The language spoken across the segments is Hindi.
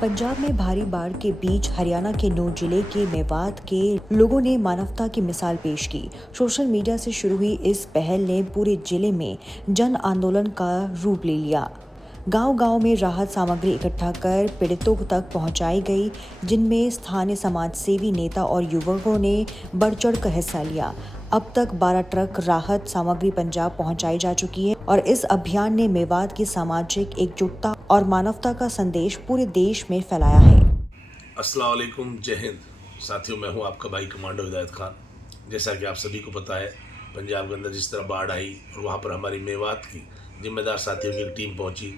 पंजाब में भारी बाढ़ के बीच हरियाणा के नूंह जिले के मेवात के लोगों ने मानवता की मिसाल पेश की। सोशल मीडिया से शुरू हुई इस पहल ने पूरे जिले में जन आंदोलन का रूप ले लिया। गांव-गांव में राहत सामग्री इकट्ठा कर पीड़ितों तक पहुंचाई गई, जिनमें स्थानीय समाज सेवी, नेता और युवकों ने बढ़-चढ़ कर हिस्सा लिया। अब तक 12 ट्रक राहत सामग्री पंजाब पहुंचाई जा चुकी है और इस अभियान ने मेवात की सामाजिक एकजुटता और मानवता का संदेश पूरे देश में फैलाया है। अस्सलाम वालेकुम, जय हिंद। साथियों, मैं हूं आपका भाई कमांडो हिदायत खान। जैसा कि आप सभी को पता है, पंजाब के अंदर जिस तरह बाढ़ आई और वहां पर हमारी मेवात की जिम्मेदार साथियों की एक टीम पहुंची,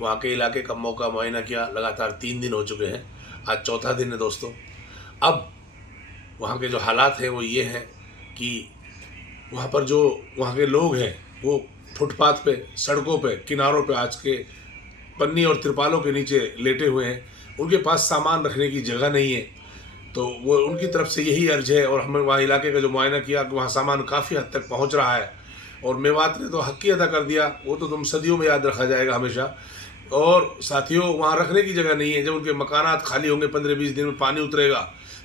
वहां के इलाके का मौका मुआयना किया। लगातार 3 दिन हो चुके हैं, आज चौथा दिन है दोस्तों। अब वहाँ के जो हालात हैं वो ये हैं कि वहाँ पर जो वहाँ के लोग हैं वो फुटपाथ पे, सड़कों पे, किनारों पे आज के पन्नी और तिरपालों के नीचे लेटे हुए हैं। उनके पास सामान रखने की जगह नहीं है, तो वो उनकी तरफ से यही अर्ज है। और हमने वहाँ इलाके का जो मुआयना किया कि वहाँ सामान काफ़ी हद तक पहुँच रहा है और मेवात ने तो हक ही अदा कर दिया। वो तो तुम सदियों में याद रखा जाएगा हमेशा। और साथियों, वहाँ रखने की जगह नहीं है। जब उनके मकानात खाली होंगे, 15-20 दिन में पानी उतरेगा,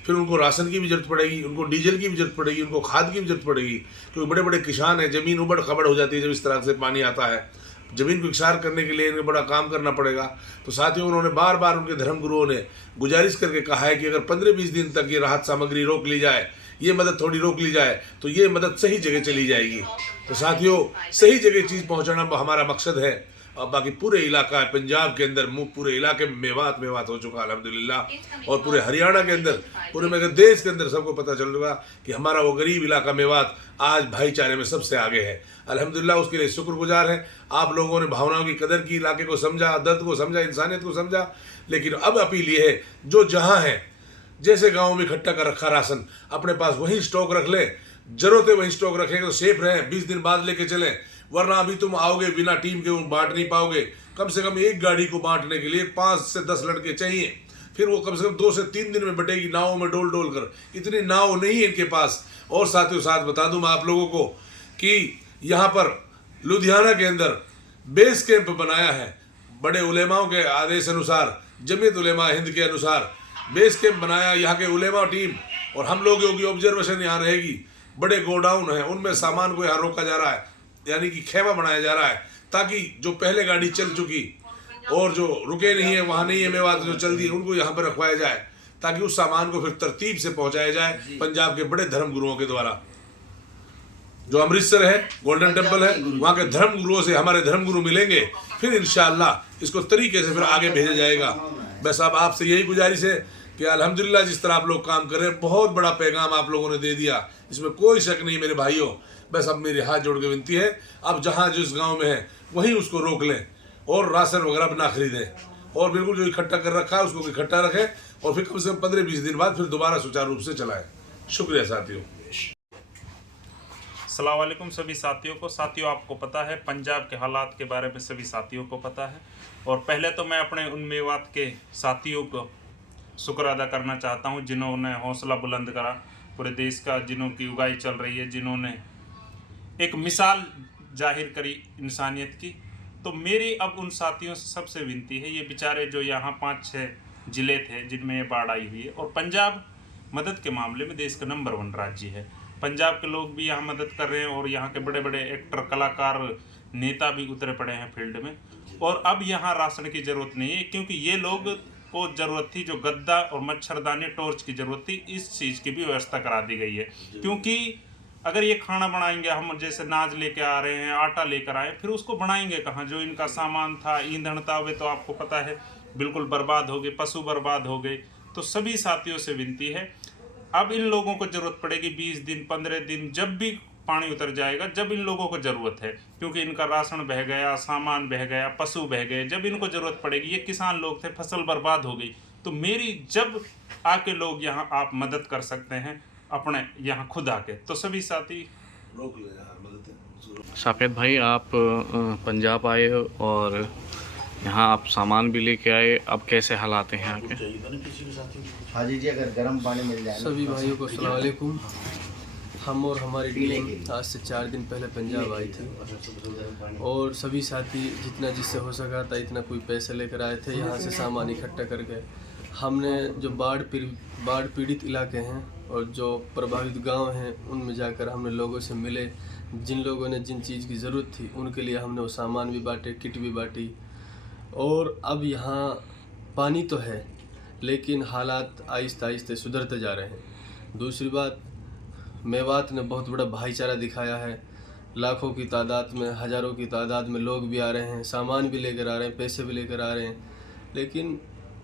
फिर उनको राशन की भी जरूरत पड़ेगी, उनको डीजल की भी जरूरत पड़ेगी, उनको खाद की भी जरूरत पड़ेगी, क्योंकि बड़े बड़े किसान हैं। ज़मीन उबड़ खबड़ हो जाती है जब इस तरह से पानी आता है। ज़मीन को इकसार करने के लिए इन्हें बड़ा काम करना पड़ेगा। तो साथियों, उन्होंने बार बार उनके धर्मगुरुओं ने गुजारिश करके कहा है कि अगर 15-20 दिन तक ये राहत सामग्री रोक ली जाए, ये मदद थोड़ी रोक ली जाए, तो ये मदद सही जगह चली जाएगी। तो साथियों, सही जगह चीज़ पहुँचाना हमारा मकसद है। और बाकी पूरे इलाका है पंजाब के अंदर, पूरे इलाके में मेवात हो चुका अल्हम्दुलिल्लाह। और पूरे हरियाणा के अंदर, पूरे मेरे देश के अंदर सबको पता चल चुका कि हमारा वो गरीब इलाका मेवात आज भाईचारे में सबसे आगे है। अल्हम्दुलिल्लाह, उसके लिए शुक्रगुजार है। आप लोगों ने भावनाओं की कदर की, इलाके को समझा, दर्द को समझा, इंसानियत को समझा। लेकिन अब अपील ये है, जो जहाँ है, जैसे गाँव में इकट्ठा कर रखा राशन, अपने पास वही स्टॉक रख लें। जरूरत है वही स्टॉक रखेंगे तो सेफ रहें, 20 दिन बाद लेके चलें। वरना अभी तुम आओगे बिना टीम के बांट नहीं पाओगे। कम से कम एक गाड़ी को बांटने के लिए 5 से 10 लड़के चाहिए। फिर वो कम से कम 2 से 3 दिन में बटेगी, नावों में डोल डोल कर। इतनी नाव नहीं है इनके पास। और साथियों, साथ बता दूं मैं आप लोगों को कि यहाँ पर लुधियाना के अंदर बेस कैंप बनाया है। बड़े उलेमाओं के आदेश अनुसार, जमीयत उलेमा हिंद के अनुसार बेस कैंप बनाया। यहाँ के उलेमा टीम और हम लोगों की ऑब्जर्वेशन यहाँ रहेगी। बड़े गोडाउन हैं, उनमें सामान को यहाँ रोका जा रहा है, यानी कि खेमा बनाया जा रहा है, ताकि जो पहले गाड़ी चल चुकी और जो रुके नहीं है, वहाँ नहीं है मेवात, जो चल दी, उनको यहाँ पर रखवाया जाए, ताकि उस सामान को फिर तरतीब से पहुँचाया जाए पंजाब के बड़े धर्म गुरुओं के द्वारा। जो अमृतसर है, गोल्डन टेम्पल है, वहाँ के धर्म गुरुओं से हमारे धर्म गुरु मिलेंगे, फिर इंशाअल्लाह इसको तरीके से फिर आगे भेजा जाएगा। बस अब आपसे यही गुजारिश है कि अल्हम्दुलिल्लाह जिस तरह आप लोग काम कर रहे हैं, बहुत बड़ा पैगाम आप लोगों ने दे दिया, इसमें कोई शक नहीं मेरे भाइयों। बस अब मेरे हाथ जोड़ के विनती है, अब जहाँ जिस गांव में है वहीं उसको रोक लें और राशन वगैरह ना खरीदें। और बिल्कुल जो इकट्ठा कर रखा है उसको इकट्ठा रखें और फिर कम से कम 15-20 दिन बाद फिर दोबारा सुचारू रूप से चलाएं। शुक्रिया साथियों। अस्सलाम वालेकुम सभी साथियों को। साथियों, आपको पता है पंजाब के हालात के बारे में सभी साथियों को पता है। और पहले तो मैं अपने उन मेवात के साथियों को शुक्र अदा करना चाहता हूं, जिन्होंने हौसला बुलंद करा पूरे देश का, जिन्हों की उगाई चल रही है, जिन्होंने एक मिसाल जाहिर करी इंसानियत की। तो मेरी अब उन साथियों से सबसे विनती है, ये बेचारे जो यहाँ 5-6 ज़िले थे जिनमें ये बाढ़ आई हुई है, और पंजाब मदद के मामले में देश का नंबर 1 राज्य है। पंजाब के लोग भी यहाँ मदद कर रहे हैं और यहाँ के बड़े बड़े एक्टर, कलाकार, नेता भी उतरे पड़े हैं फील्ड में। और अब यहाँ राशन की ज़रूरत नहीं है, क्योंकि ये लोग को ज़रूरत थी जो गद्दा और मच्छरदानी, टॉर्च की ज़रूरत थी, इस चीज़ की भी व्यवस्था करा दी गई है। क्योंकि अगर ये खाना बनाएंगे, हम जैसे नाज लेके आ रहे हैं, आटा लेकर आए, फिर उसको बनाएंगे कहाँ? जो इनका सामान था, ईंधन था, वे तो आपको पता है बिल्कुल बर्बाद हो गए, पशु बर्बाद हो गए। तो सभी साथियों से विनती है, अब इन लोगों को ज़रूरत पड़ेगी 20 दिन, 15 दिन, जब भी पानी उतर जाएगा, जब इन लोगों को ज़रूरत है, क्योंकि इनका राशन बह गया, सामान बह गया, पशु बह गए, जब इनको ज़रूरत पड़ेगी। ये किसान लोग थे, फसल बर्बाद हो गई। तो मेरी जब आके लोग यहाँ आप मदद कर सकते हैं अपने यहाँ खुद आके, तो सभी साथी रोक ले। साकेत भाई, आप पंजाब आए और यहाँ आप सामान भी लेके आए, अब कैसे हालात हैं यहाँ के? हाँ जी, अगर गर्म पानी मिल जाए। सभी भाइयों को अस्सलाम वालेकुम। हम और हमारी टीम आज से 4 दिन पहले पंजाब आई थी और सभी साथी जितना जिससे हो सका था इतना कोई पैसे लेकर आए थे। यहाँ से सामान इकट्ठा करके हमने जो बाढ़ पीड़ित इलाके हैं और जो प्रभावित गांव हैं उनमें जाकर हमने लोगों से मिले। जिन लोगों ने जिन चीज़ की ज़रूरत थी उनके लिए हमने वो सामान भी बांटे, किट भी बांटी। और अब यहाँ पानी तो है लेकिन हालात आहिस्ते आहिस्ते सुधरते जा रहे हैं। दूसरी बात, मेवात ने बहुत बड़ा भाईचारा दिखाया है। लाखों की तादाद में, हज़ारों की तादाद में लोग भी आ रहे हैं, सामान भी लेकर आ रहे हैं, पैसे भी लेकर आ रहे हैं। लेकिन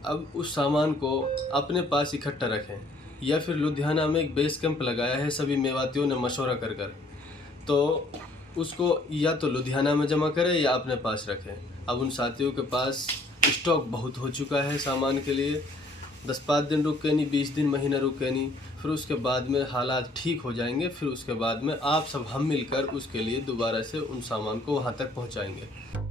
अब उस सामान को अपने पास इकट्ठा रखें या फिर लुधियाना में एक बेस कैंप लगाया है सभी मेवातियों ने मशवरा कर तो उसको या तो लुधियाना में जमा करें या अपने पास रखें। अब उन साथियों के पास स्टॉक बहुत हो चुका है सामान के लिए। 10-5 दिन रुक के नहीं, 20 दिन, महीना रुक के नहीं, फिर उसके बाद में हालात ठीक हो जाएंगे। फिर उसके बाद में आप सब हम मिलकर उसके लिए दोबारा से उन सामान को वहाँ तक पहुँचाएंगे।